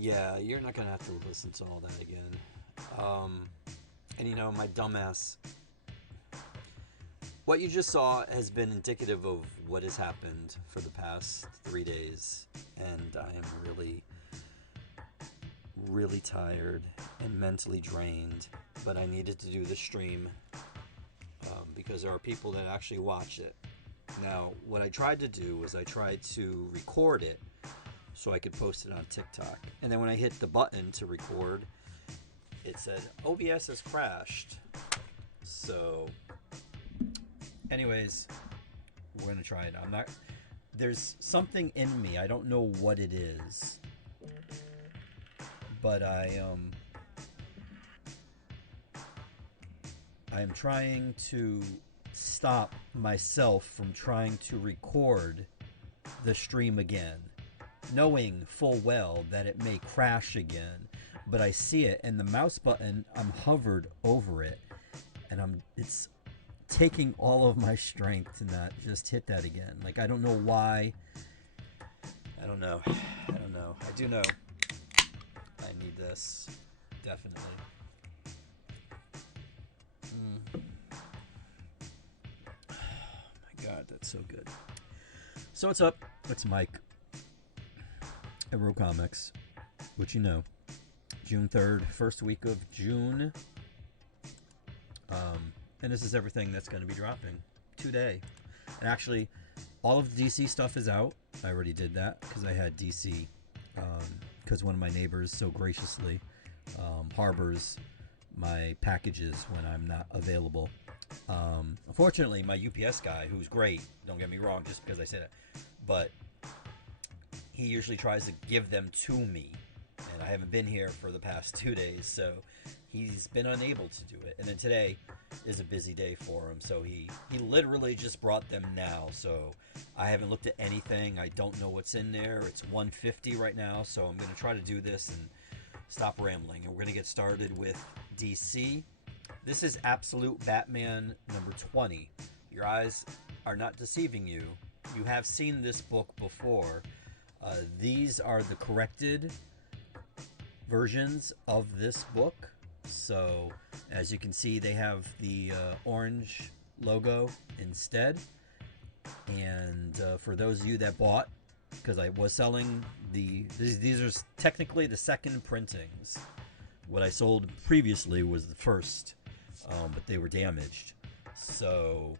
Yeah, you're not gonna have to listen to all that again. Um, and you know, my dumbass. What you just saw has been indicative of what has happened for the past 3 days, and I am really, really tired and mentally drained. But I needed to do the stream because there are people that actually watch it. Now, what I tried to do was I tried to record it so I could post it on TikTok. And then when I hit the button to record, it said OBS has crashed. So, anyways, we're gonna try it. I'm not. There's something in me. I don't know what it is, but I'm trying to stop myself from trying to record the stream again, knowing full well that it may crash again. But I see it, and the mouse button, I'm hovered over it, and it's taking all of my strength to not just hit that again. Like, I don't know why. I don't know. I do know I need this. Definitely. My God, that's so good. So what's up? It's Mike at Row Comics, which you know, June 3rd, first week of June. And this is everything that's going to be dropping today. And actually, all of the DC stuff is out. I already did that because I had DC, because one of my neighbors so graciously harbors my packages when I'm not available. Unfortunately, my UPS guy, who's great, don't get me wrong, just because I said it, but he usually tries to give them to me, and I haven't been here for the past 2 days, so he's been unable to do it. And then today is a busy day for him, so he literally just brought them now. So I haven't looked at anything. I don't know what's in there. It's 150 right now, so I'm going to try to do this and stop rambling. And we're going to get started with DC. This is Absolute Batman number 20. Your eyes are not deceiving you. You have seen this book before. These are the corrected versions of this book. So, as you can see, they have the orange logo instead. And for those of you that bought, because I was selling these are technically the second printings. What I sold previously was the first, but they were damaged. So,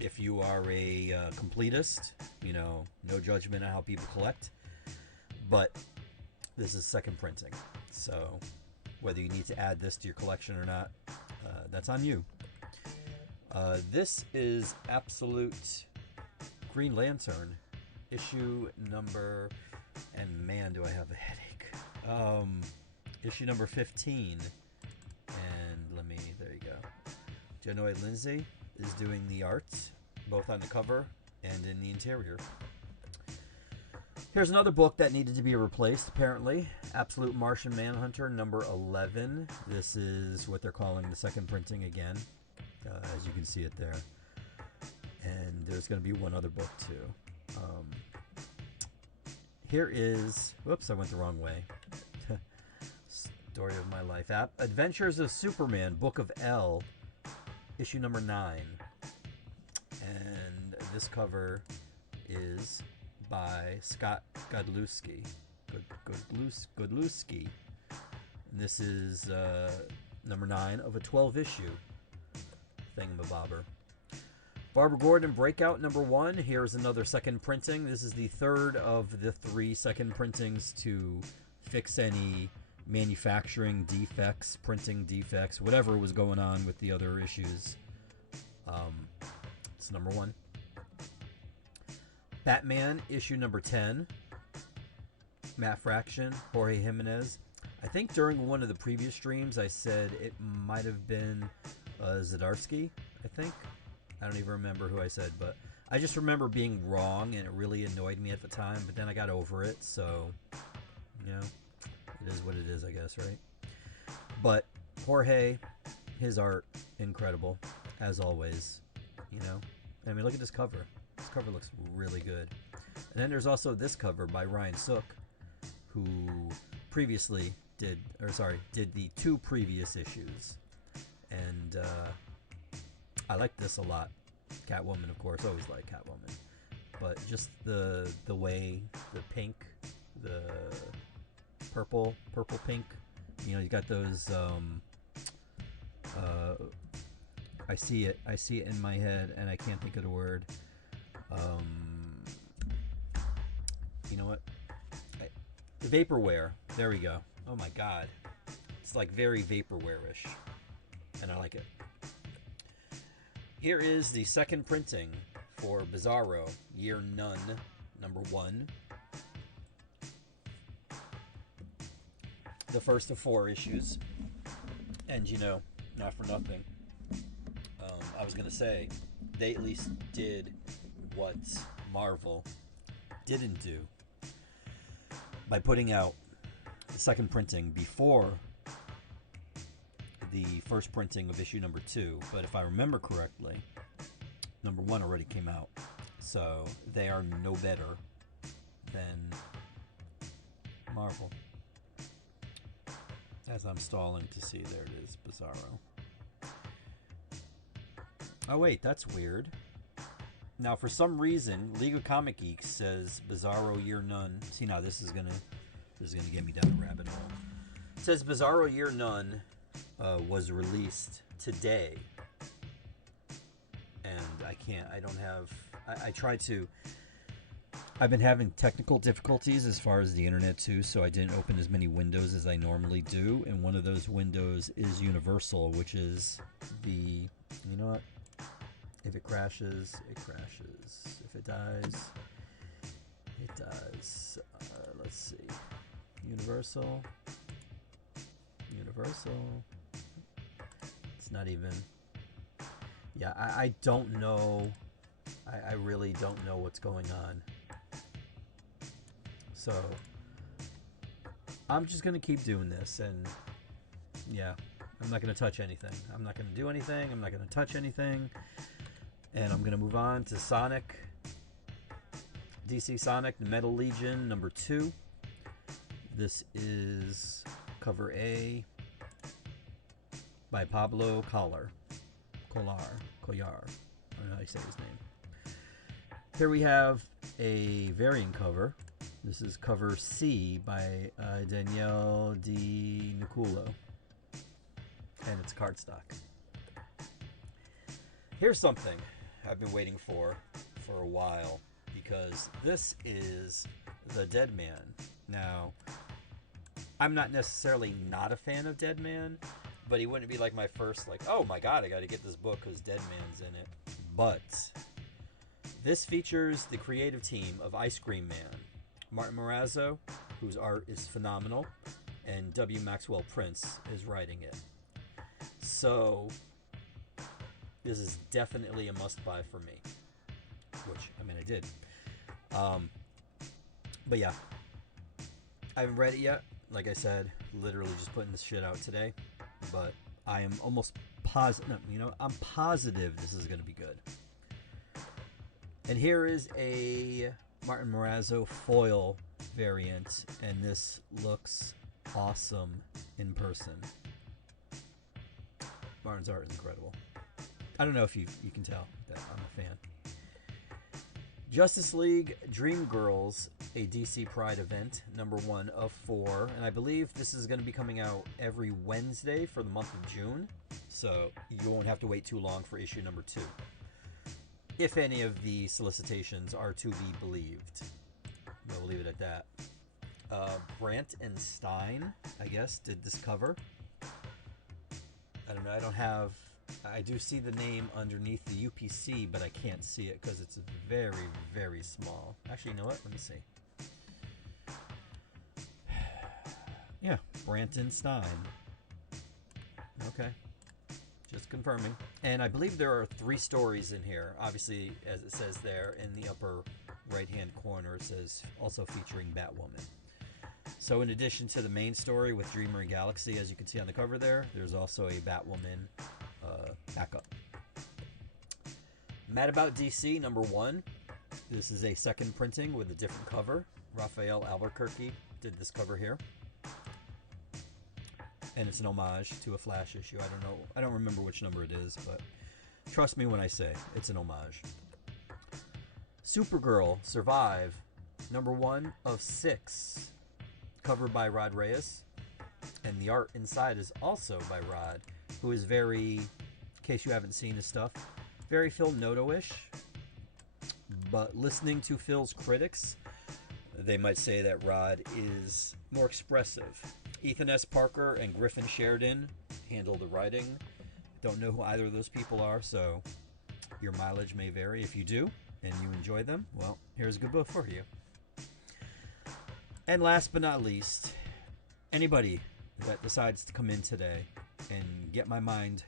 if you are a completist, you know, no judgment on how people collect, but this is second printing. So, whether you need to add this to your collection or not, that's on you. This is Absolute Green Lantern, issue number, and man, do I have a headache. Issue number 15, and there you go. Genoa Lindsay is doing the art, both on the cover and in the interior. Here's another book that needed to be replaced, apparently. Absolute Martian Manhunter, number 11. This is what they're calling the second printing again, as you can see it there. And there's going to be one other book, too. Here is... Whoops, I went the wrong way. Story of my life. Adventures of Superman, Book of L, issue number 9. And this cover is by Scott Godlewski. Godlewski. And this is number 9 of a 12-issue thingamabobber. Barbara Gordon Breakout number 1. Here's another second printing. This is the third of the 3 second printings to fix any manufacturing defects, printing defects, whatever was going on with the other issues. It's number 1. Batman, issue number 10. Matt Fraction, Jorge Jimenez. I think during one of the previous streams I said it might have been Zdarsky, I think. I don't even remember who I said, but I just remember being wrong, and it really annoyed me at the time, but then I got over it, so, you know, it is what it is, I guess, right? But Jorge, his art, incredible, as always, you know? I mean, look at this cover. This cover looks really good. And then there's also this cover by Ryan Sook, who previously did, or sorry, did the 2 previous issues, and I like this a lot. Catwoman, of course, always like Catwoman, but just the way the pink, the purple pink, you know, you got those. I see it in my head, and I can't think of the word. You know what? Vaporware. There we go. Oh my god. It's like very vaporware-ish. And I like it. Here is the second printing for Bizarro, Year None, number 1. The first of 4 issues. And you know, not for nothing. I was going to say, they at least did what Marvel didn't do by putting out the second printing before the first printing of issue number 2. But if I remember correctly, number 1 already came out. So they are no better than Marvel. As I'm stalling to see, there it is, Bizarro. Oh wait, that's weird. Now for some reason, League of Comic Geeks says Bizarro Year None. See, now this is gonna get me down a rabbit hole. It says Bizarro Year None was released today, and I tried to. I've been having technical difficulties as far as the internet too, so I didn't open as many windows as I normally do, and one of those windows is Universal, which is the, you know what? If it crashes, it crashes. If it dies, it dies. Let's see. Universal. It's not even. Yeah, I don't know. I really don't know what's going on. So, I'm just going to keep doing this, and yeah, I'm not going to touch anything. I'm not going to do anything. I'm not going to touch anything. And I'm going to move on to Sonic, DC Sonic, the Metal Legion, number 2. This is cover A by Pablo Collar. I don't know how you say his name. Here we have a variant cover. This is cover C by Danielle Di Nicuolo. And it's cardstock. Here's something I've been waiting for a while, because this is the Deadman. Now, I'm not necessarily not a fan of Deadman, but he wouldn't be like my first, like, oh my god, I gotta get this book because Deadman's in it. But this features the creative team of Ice Cream Man. Martin Morazzo, whose art is phenomenal, and W. Maxwell Prince is writing it. So this is definitely a must-buy for me, which, I mean, I did. But yeah, I haven't read it yet. Like I said, literally just putting this shit out today. But I am almost positive, I'm positive this is going to be good. And here is a Martin Morazzo foil variant, and this looks awesome in person. Martin's art is incredible. I don't know if you can tell that I'm a fan. Justice League Dream Girls, a DC Pride event, number 1 of 4. And I believe this is going to be coming out every Wednesday for the month of June. So you won't have to wait too long for issue number 2. If any of the solicitations are to be believed. We'll leave it at that. Brandt and Stein, I guess, did this cover. I don't know, I do see the name underneath the UPC, but I can't see it because it's very, very small. Actually, you know what? Let me see. Yeah, Brandt and Stein. Okay. Just confirming. And I believe there are 3 stories in here. Obviously, as it says there in the upper right-hand corner, it says also featuring Batwoman. So in addition to the main story with Dreamer and Galaxy, as you can see on the cover there, there's also a Batwoman backup. Mad About DC, number 1. This is a second printing with a different cover. Raphael Albuquerque did this cover here. and it's an homage to a Flash issue. I don't know. I don't remember which number it is, but trust me when I say it's an homage. Supergirl Survive, number 1 of 6, covered by Rod Reyes, and the art inside is also by Rod, who is very, in case you haven't seen his stuff, very Phil Noto-ish. But listening to Phil's critics, they might say that Rod is more expressive. Ethan S. Parker and Griffin Sheridan handle the writing. Don't know who either of those people are, so your mileage may vary. If you do, and you enjoy them, well, here's a good book for you. And last but not least, anybody that decides to come in today and get my mind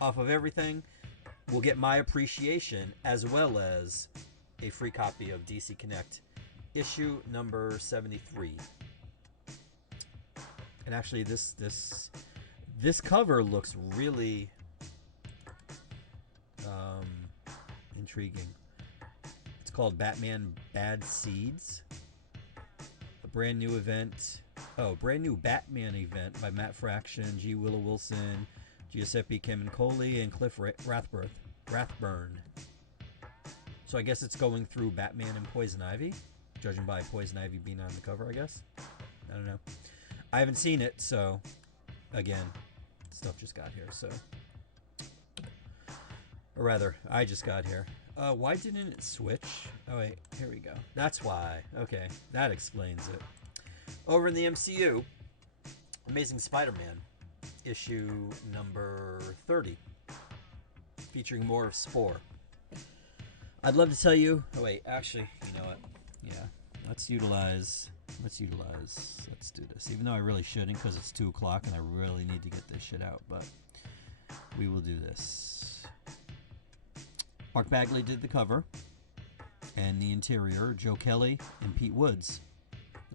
off of everything will get my appreciation, as well as a free copy of DC Connect issue number 73. And actually this cover looks really intriguing. It's called Batman Bad Seeds. A brand new event. Oh, brand new Batman event by Matt Fraction, G. Willow Wilson, Giuseppe Camuncoli, and Cliff Rathburn. So I guess it's going through Batman and Poison Ivy, judging by Poison Ivy being on the cover, I guess. I don't know. I haven't seen it, so again, stuff just got here, so. Or rather, I just got here. Why didn't it switch? Oh wait, here we go. That's why. Okay, that explains it. Over in the MCU, Amazing Spider-Man, issue number 30, featuring more of Spore. I'd love to tell you. Oh wait, actually, you know what? Yeah, let's do this. Even though I really shouldn't, because it's 2 o'clock and I really need to get this shit out, but we will do this. Mark Bagley did the cover, and the interior, Joe Kelly and Pete Woods.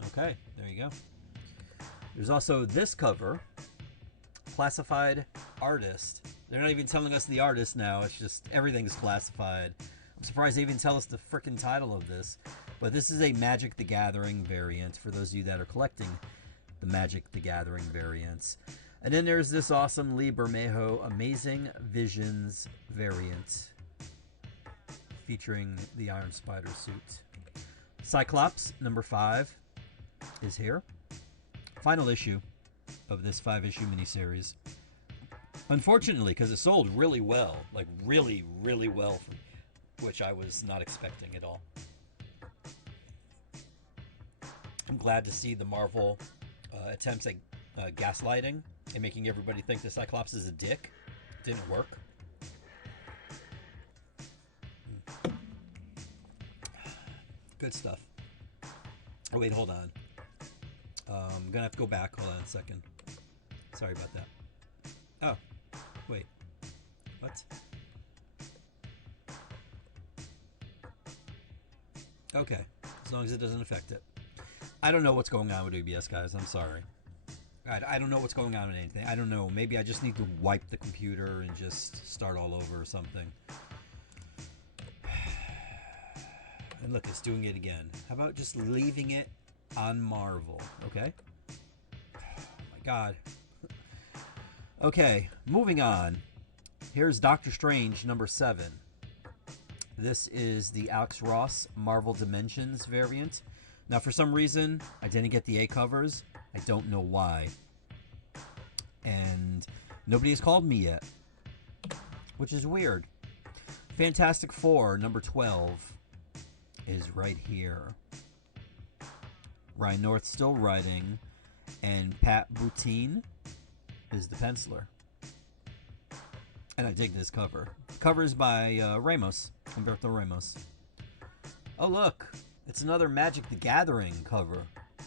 Okay, there you go. There's also this cover, classified artist. They're not even telling us the artist now. It's just everything's classified. I'm surprised they even tell us the frickin' title of this. But this is a Magic the Gathering variant for those of you that are collecting the Magic the Gathering variants. And then there's this awesome Lee Bermejo Amazing Visions variant featuring the Iron Spider suit. Cyclops number 5 is here. Final issue of this 5-issue miniseries. Unfortunately, because it sold really well, like really, really well, which I was not expecting at all. I'm glad to see the Marvel attempts at gaslighting and making everybody think the Cyclops is a dick. Didn't work. Good stuff. Oh wait, hold on. I'm gonna have to go back. Hold on a second. Sorry about that. Oh, wait. What? Okay, as long as it doesn't affect it. I don't know what's going on with OBS, guys. I'm sorry. I don't know what's going on with anything. I don't know. Maybe I just need to wipe the computer and just start all over or something. And look, it's doing it again. How about just leaving it on Marvel, okay? Oh my God. Okay, moving on. Here's Doctor Strange number 7. This is the Alex Ross Marvel Dimensions variant. Now, for some reason, I didn't get the A covers. I don't know why. And nobody has called me yet, which is weird. Fantastic Four number 12 is right here. Ryan North still writing, and Pat Boutine is the penciler. And I dig this cover. The cover is by Humberto Ramos. Oh look, it's another Magic the Gathering cover,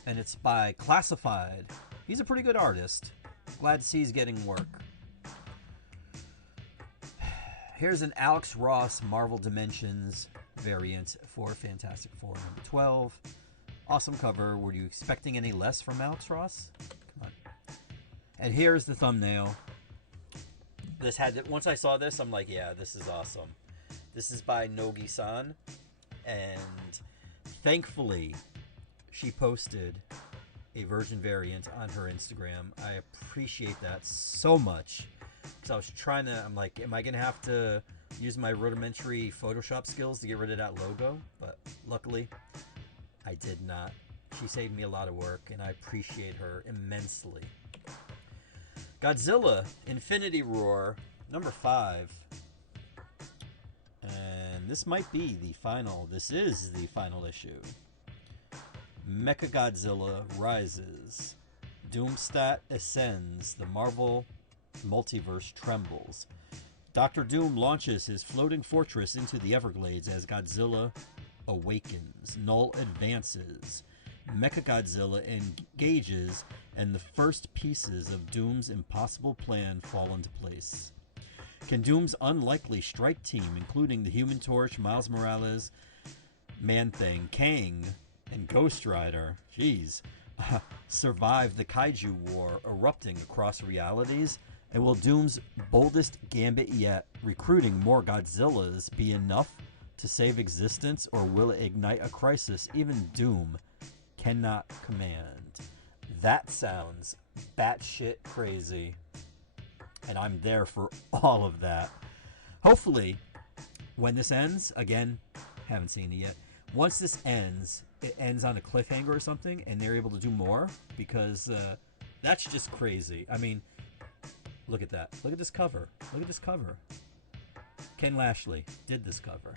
and it's by Classified. He's a pretty good artist. Glad to see he's getting work. Here's an Alex Ross Marvel Dimensions variant for Fantastic Four number 12. Awesome cover. Were you expecting any less from Alex Ross? Come on. And here's the thumbnail. This had once I saw this, I'm like, yeah, this is awesome. This is by Nogi-san, and thankfully, she posted a virgin variant on her Instagram. I appreciate that so much. Because I was trying to, I'm like, am I going to have to use my rudimentary Photoshop skills to get rid of that logo? But luckily, I did not. She saved me a lot of work, and I appreciate her immensely. Godzilla Infinity Roar, number 5. And this might be the final. This is the final issue. Mechagodzilla rises. Doomstat ascends. The Marvel multiverse trembles. Dr. Doom launches his floating fortress into the Everglades as Godzilla awakens. Null advances. Mechagodzilla engages, and the first pieces of Doom's impossible plan fall into place. Can Doom's unlikely strike team, including the Human Torch, Miles Morales, Man-Thing, Kang, and Ghost Rider, survive the kaiju war erupting across realities? And will Doom's boldest gambit yet, recruiting more Godzillas, be enough to save existence, or will it ignite a crisis even Doom cannot command? That sounds batshit crazy, and I'm there for all of that. Hopefully, when this ends, again, haven't seen it yet. Once this ends, it ends on a cliffhanger or something, and they're able to do more, because that's just crazy. I mean, look at that. Look at this cover. Look at this cover. Ken Lashley did this cover.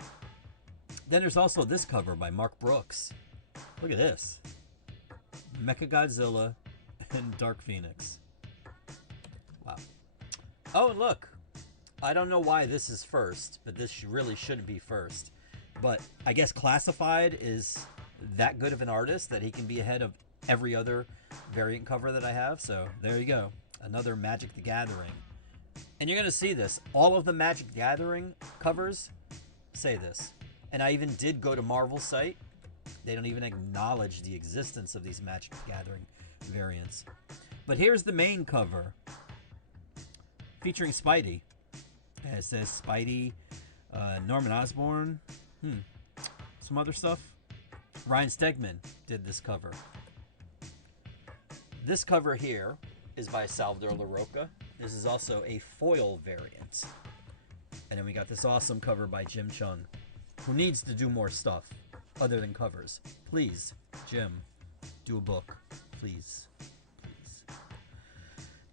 Then there's also this cover by Mark Brooks. Look at this. Mechagodzilla and Dark Phoenix. Wow. Oh, and look. I don't know why this is first, but this really shouldn't be first. But I guess Classified is that good of an artist that he can be ahead of every other variant cover that I have. So there you go. Another Magic the Gathering. And you're going to see this. All of the Magic the Gathering covers say this. And I even did go to Marvel's site. They don't even acknowledge the existence of these Magic the Gathering variants. But here's the main cover. Featuring Spidey. And it says Spidey, Norman Osborn, some other stuff. Ryan Stegman did this cover. This cover here is by Salvador LaRocca. This is also a foil variant. And then we got this awesome cover by Jim Chung, who needs to do more stuff other than covers. Please, Jim, do a book. Please. Please.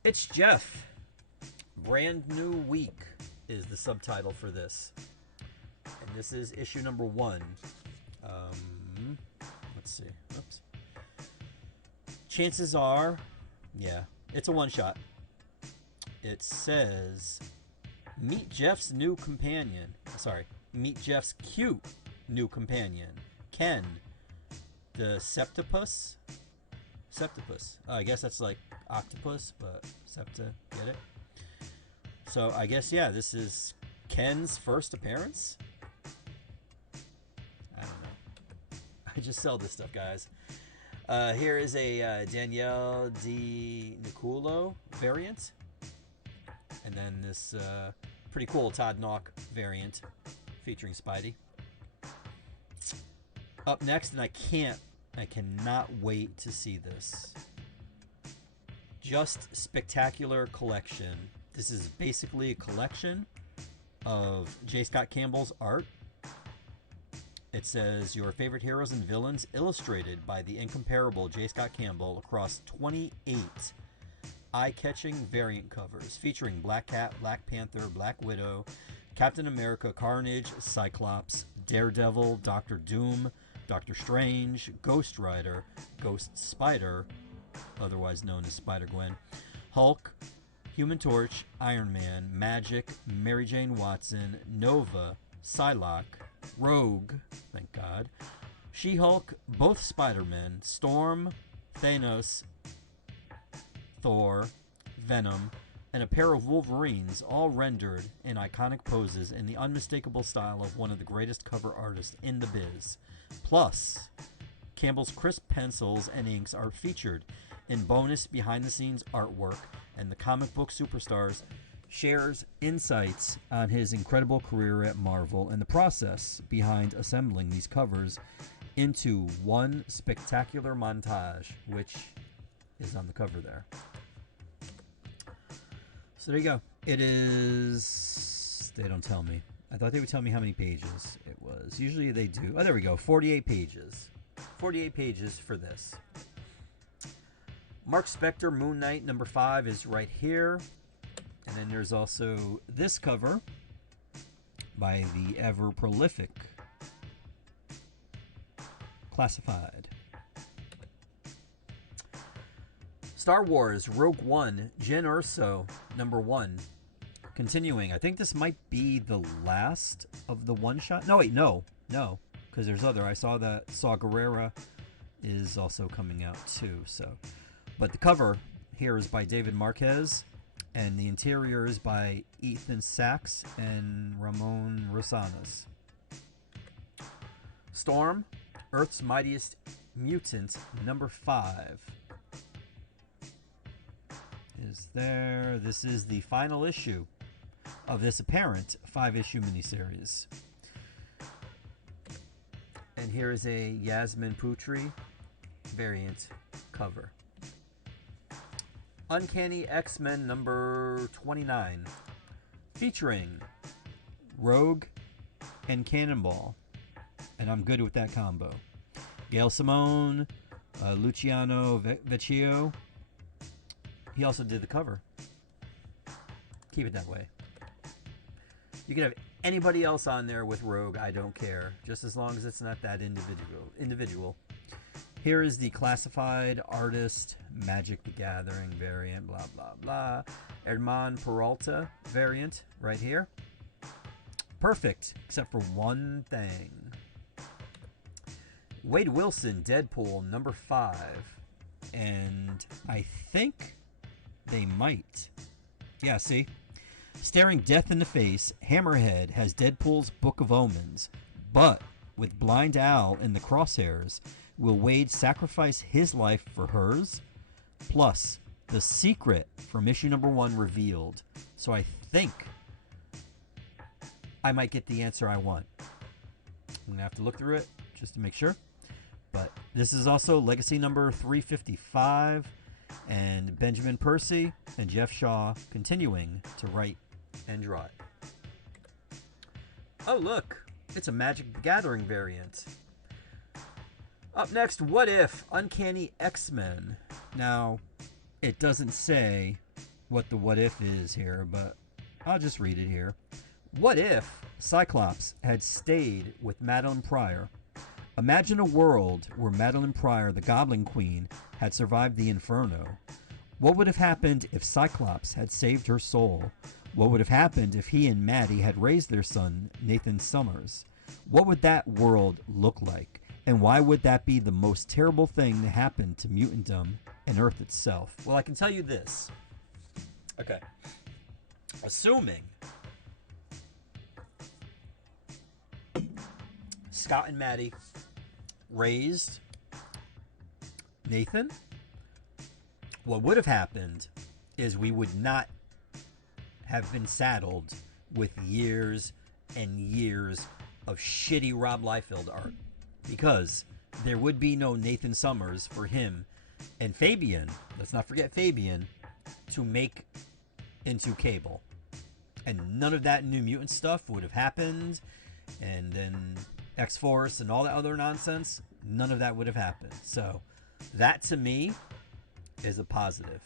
It's Jeff. Brand New Week is the subtitle for this. And this is issue number 1. Let's see. Oops. Chances are, yeah, it's a one-shot. It says, meet Jeff's new companion. Sorry, meet Jeff's cute new companion, Ken, the Septipus. I guess that's like octopus, but septa, get it? So I guess, yeah, this is Ken's first appearance. I don't know. I just sell this stuff, guys. Here is a Danielle Di Nicuolo variant. And then this pretty cool Todd Nauck variant featuring Spidey. Up next, and I cannot wait to see this. Just Spectacular Collection. This is basically a collection of J. Scott Campbell's art. It says, your favorite heroes and villains illustrated by the incomparable J. Scott Campbell across 28 eye-catching variant covers featuring Black Cat, Black Panther, Black Widow, Captain America, Carnage, Cyclops, Daredevil, Doctor Doom, Doctor Strange, Ghost Rider, Ghost Spider, otherwise known as Spider-Gwen, Hulk, Human Torch, Iron Man, Magic, Mary Jane Watson, Nova, Psylocke, Rogue, thank God, She-Hulk, both Spider-Men, Storm, Thanos, Thor, Venom, and a pair of Wolverines, all rendered in iconic poses in the unmistakable style of one of the greatest cover artists in the biz. Plus, Campbell's crisp pencils and inks are featured in bonus behind-the-scenes artwork, and the comic book superstars shares insights on his incredible career at Marvel and the process behind assembling these covers into one spectacular montage, which is on the cover there. So there you go. It is... They don't tell me. I thought they would tell me how many pages it was. Usually they do. Oh, there we go. 48 pages. 48 pages for this. Mark Spector, Moon Knight, number 5 is right here. And then there's also this cover by the ever prolific Classified. Star Wars Rogue One, Jyn Erso, number 1. Continuing. I think this might be the last of the one-shot. No, wait, no. Because there's other. I saw that Saw Gerrera is also coming out too. So, but the cover here is by David Marquez, and the interior is by Ethan Sachs and Ramon Rosales. Storm, Earth's Mightiest Mutant, number 5 is there. This is the final issue of this apparent 5-issue miniseries. And here is a Yasmin Putri variant cover. Uncanny X-Men number 29, featuring Rogue and Cannonball. And I'm good with that combo. Gail Simone, Luciano Vecchio. He also did the cover. Keep it that way. You can have anybody else on there with Rogue. I don't care. Just as long as it's not that individual. Here is the Classified Artist Magic the Gathering variant. Blah, blah, blah. Herman Peralta variant right here. Perfect, except for one thing. Wade Wilson, Deadpool, number 5. And I think they might. Yeah, see? Staring death in the face, Hammerhead has Deadpool's Book of Omens. But with Blind Al in the crosshairs, will Wade sacrifice his life for hers? Plus, the secret from issue number 1 revealed. So I think I might get the answer I want. I'm going to have to look through it just to make sure. But this is also Legacy number 355, and Benjamin Percy and Jeff Shaw continuing to write and draw it. Oh, look, it's a Magic the Gathering variant. Up next, What If? Uncanny X-Men. Now, it doesn't say what the what if is here, but I'll just read it here. What if Cyclops had stayed with Madeline Pryor? Imagine a world where Madeline Pryor, the Goblin Queen, had survived the Inferno. What would have happened if Cyclops had saved her soul? What would have happened if he and Maddie had raised their son, Nathan Summers? What would that world look like? And why would that be the most terrible thing to happen to mutantdom and Earth itself? Well, I can tell you this. Okay. Assuming Scott and Maddie raised Nathan, what would have happened is we would not have been saddled with years and years of shitty Rob Liefeld art, because there would be no Nathan Summers for him and Fabian, let's not forget Fabian, to make into Cable. And none of that New Mutant stuff would have happened, and then X-Force and all that other nonsense, none of that would have happened. So that to me is a positive.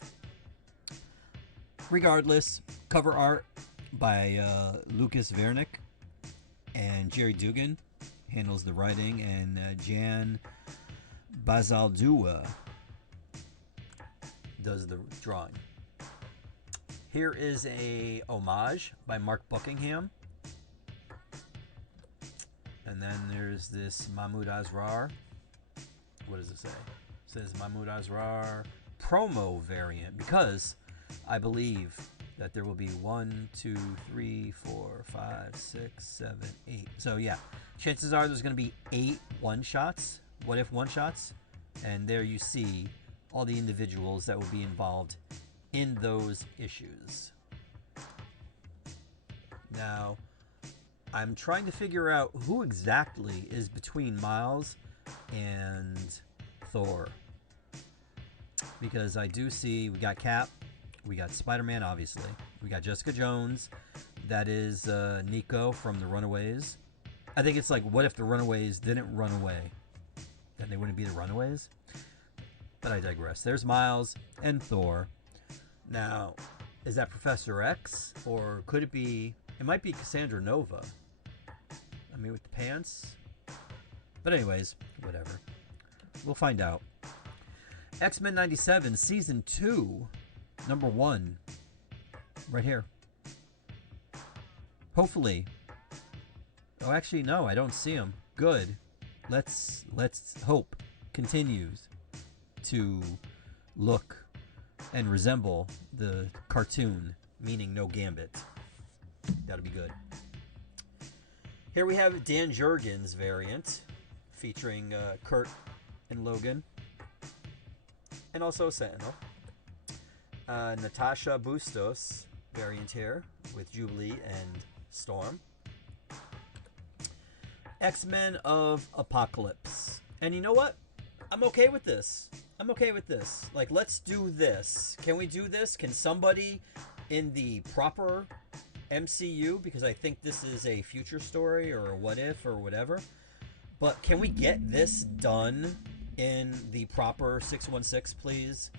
Regardless, cover art by Lucas Vernick, and Jerry Dugan handles the writing, and Jan Bazaldua does the drawing. Here is a homage by Mark Buckingham. And then there's this Mahmoud Asrar. What does it say? It says Mahmoud Asrar promo variant, because I believe that there will be 1, 2, 3, 4, 5, 6, 7, 8. So yeah, chances are there's going to be 8 one-shots, what if one-shots, and there you see all the individuals that will be involved in those issues. Now, I'm trying to figure out who exactly is between Miles and Thor. because I do see we got Cap, we got Spider-Man, obviously. We got Jessica Jones. That is Nico from the Runaways. I think it's like, what if the Runaways didn't run away? Then they wouldn't be the Runaways? But I digress. There's Miles and Thor. Now, is that Professor X? Or could it be... It might be Cassandra Nova. I mean, with the pants. But anyways, whatever. We'll find out. X-Men 97, Season 2, Number 1. Right here. Hopefully. Oh, actually, no, I don't see him. Good. Let's hope continues to look and resemble the cartoon, meaning no Gambit. That'll be good. Here we have Dan Jurgens variant featuring Kurt and Logan, and also Sentinel. Natasha Bustos variant here with Jubilee and Storm. X-Men of Apocalypse. And you know what? I'm okay with this. I'm okay with this. Like, let's do this. Can we do this? Can somebody in the proper MCU, because I think this is a future story or a what if or whatever, but can we get this done in the proper 616, please?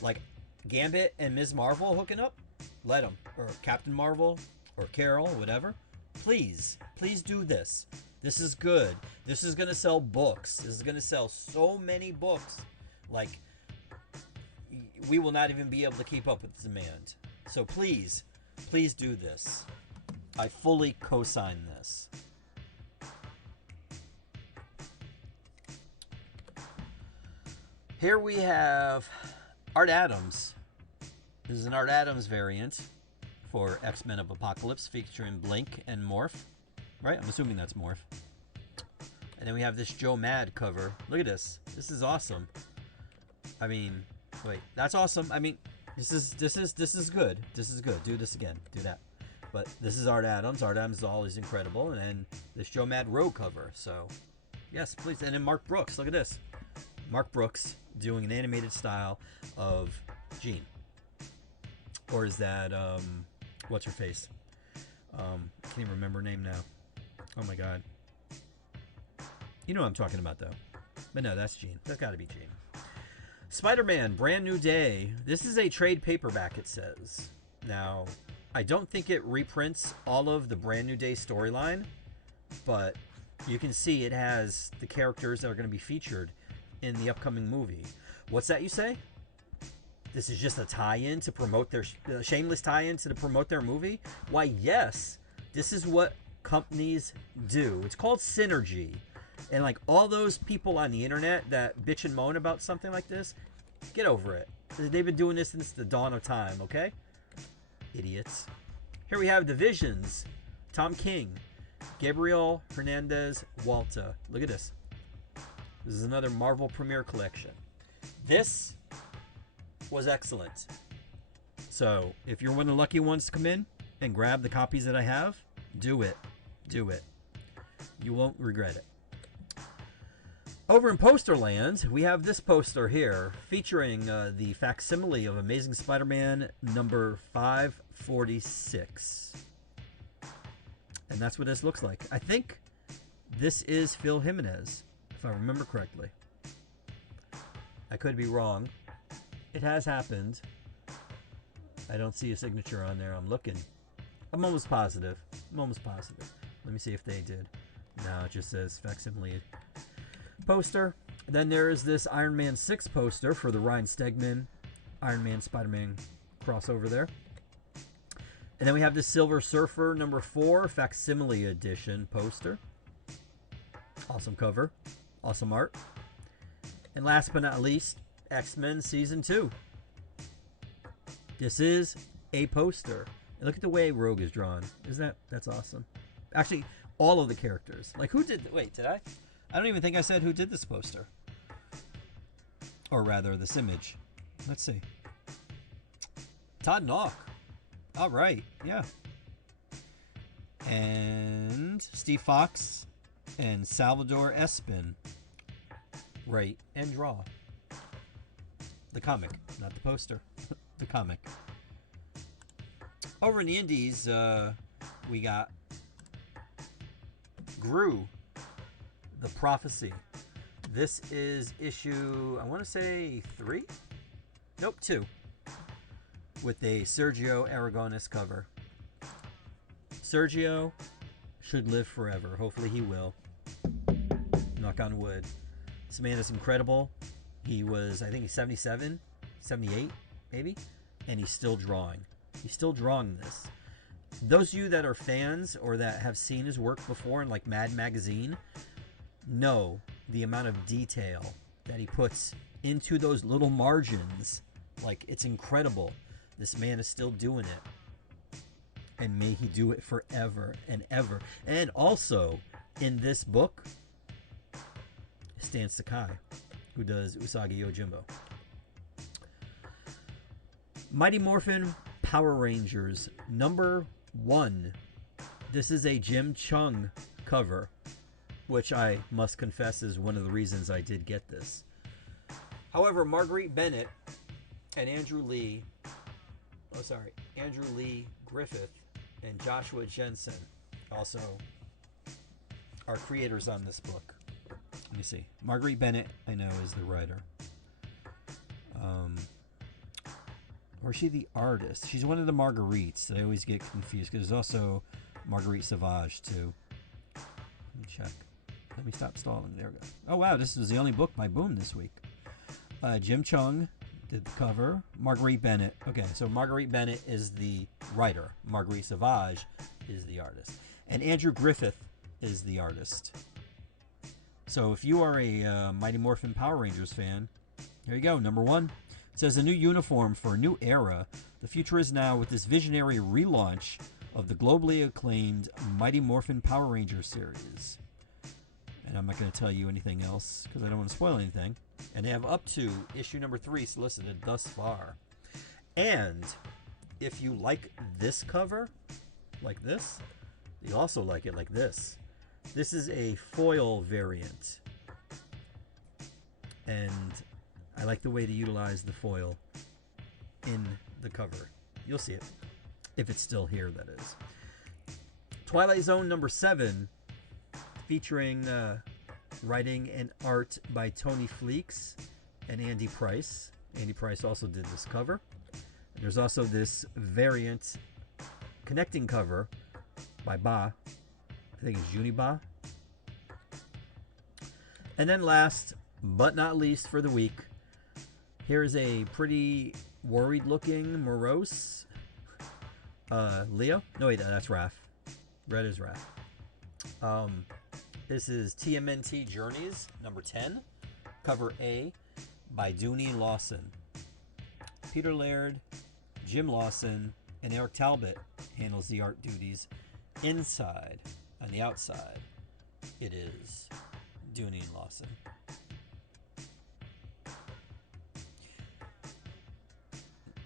Like, Gambit and Ms. Marvel hooking up? Let them. Or Captain Marvel or Carol, whatever. Please do this. This is good. This is going to sell books. This is going to sell so many books. Like, we will not even be able to keep up with demand. So please do this. I fully co-sign this. Here we have Art Adams. This is an Art Adams variant for X-Men of Apocalypse featuring Blink and Morph. Right? I'm assuming that's Morph. And then we have this Joe Mad cover. Look at this. This is awesome. I mean, wait, that's awesome. I mean, this is good. This is good. Do this again. Do that. But this is Art Adams. Art Adams is always incredible. And then this Joe Mad Rogue cover. So, yes, please. And then Mark Brooks. Look at this. Mark Brooks doing an animated style of Jean. Or is that, what's her face? I can't even remember her name now. Oh my god. You know what I'm talking about, though. But no, that's Jean. That's got to be Jean. Spider-Man, Brand New Day. This is a trade paperback, it says. Now, I don't think it reprints all of the Brand New Day storyline, but you can see it has the characters that are going to be featured in the upcoming movie. What's that you say? This is just a tie-in to promote their shameless tie-in to promote their movie? Why, yes. This is what companies do. It's called synergy. And like all those people on the internet that bitch and moan about something like this, get over it. They've been doing this since the dawn of time, okay? Idiots. Here we have Divisions. Tom King. Gabriel Hernandez Walta. Look at this. This is another Marvel Premiere Collection. This was excellent. So, if you're one of the lucky ones to come in and grab the copies that I have, do it. Do it. You won't regret it. Over in Posterland, we have this poster here featuring the facsimile of Amazing Spider-Man number 546. And that's what this looks like. I think this is Phil Jimenez, if I remember correctly. I could be wrong. It has happened. I don't see a signature on there. I'm looking. I'm almost positive. Let me see if they did. No, it just says facsimile poster. Then there is this Iron Man 6 poster for the Ryan Stegman Iron Man Spider-Man crossover there. And then we have the Silver Surfer number 4 facsimile edition poster. Awesome cover. Awesome art. And last but not least, X-Men Season 2. This is a poster. And look at the way Rogue is drawn. That's awesome. Actually, all of the characters. Like, who did... Wait, did I? I don't even think I said who did this poster. Or rather, this image. Let's see. Todd Nauck. All right. Yeah. And Steve Fox and Salvador Espin. Write and draw. The comic, not the poster. The comic. Over in the indies, we got Gru, The Prophecy. This is issue, I want to say 3? Nope, 2. With a Sergio Aragonis cover. Sergio should live forever. Hopefully he will. Knock on wood. This man is incredible. He was, I think he's 77, 78, maybe, and he's still drawing. He's still drawing this. Those of you that are fans or that have seen his work before in like Mad Magazine know the amount of detail that he puts into those little margins. Like, it's incredible. This man is still doing it. And may he do it forever and ever. And also, in this book, Stan Sakai, who does Usagi Yojimbo. Mighty Morphin Power Rangers #1. This is a Jim Chung cover, which I must confess is one of the reasons I did get this. However, Marguerite Bennett and Andrew Lee Griffith and Joshua Jensen also are creators on this book. Let me see. Marguerite Bennett, I know, is the writer. Or is she the artist? She's one of the Marguerites that I always get confused, because there's also Marguerite Sauvage, too. Let me check. Let me stop stalling. There we go. Oh, wow. This is the only book by Boom this week. Jim Chung did the cover. Marguerite Bennett. Okay, so Marguerite Bennett is the writer. Marguerite Sauvage is the artist. And Andrew Griffith is the artist. So if you are a Mighty Morphin Power Rangers fan, here you go, #1. It says, a new uniform for a new era. The future is now with this visionary relaunch of the globally acclaimed Mighty Morphin Power Rangers series. And I'm not going to tell you anything else because I don't want to spoil anything. And they have up to issue #3 solicited thus far. And if you like this cover, like this, you also like it like this. This is a foil variant. And I like the way to utilize the foil in the cover. You'll see it. If it's still here, that is. Twilight Zone #7, featuring writing and art by Tony Fleeks and Andy Price. Andy Price also did this cover. And there's also this variant connecting cover by Ba. I think it's Juni Ba. And then last but not least for the week, here is a pretty worried looking, morose Leo. No, wait, that's Raph. Red is Raph. This is TMNT Journeys #10, cover A by Dooney Lawson. Peter Laird, Jim Lawson, and Eric Talbot handles the art duties inside. On the outside, it is Dooney and Lawson.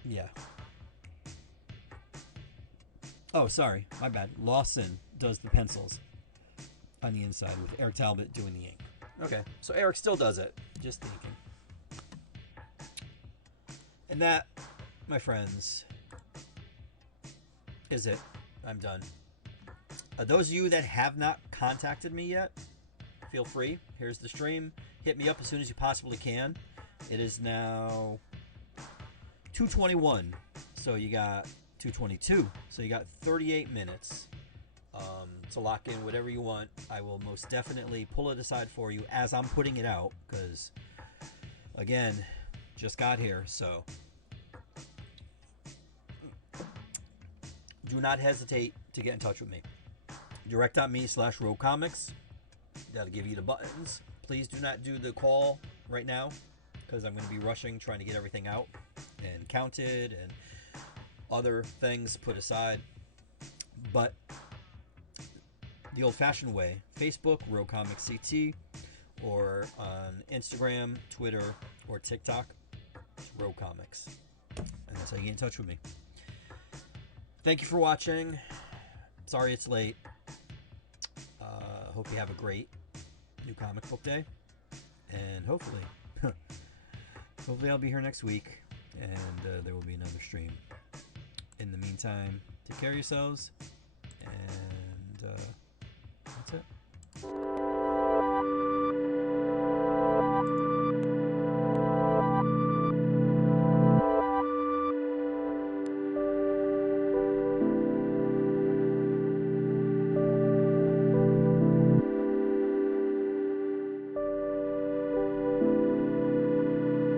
Yeah. Oh, sorry. My bad. Lawson does the pencils on the inside with Eric Talbot doing the ink. Okay. So Eric still does it. Just the inking. And that, my friends, is it. I'm done. Those of you that have not contacted me yet, feel free. Here's the stream. Hit me up as soon as you possibly can. It is now 2:21, so you got 2:22, so you got 38 minutes to lock in whatever you want. I will most definitely pull it aside for you as I'm putting it out, because again, just got here, so do not hesitate to get in touch with me. direct.me/roguecomics. That'll give you the buttons. Please do not do the call right now, because I'm going to be rushing trying to get everything out and counted and other things put aside. But the old-fashioned way, Facebook, Rogue Comics CT, or on Instagram, Twitter, or TikTok, it's Rogue Comics. And that's how you get in touch with me. Thank you for watching. Sorry it's late. Hope you have a great new comic book day. And hopefully hopefully I'll be here next week, and there will be another stream. In the meantime, take care of yourselves, and that's it.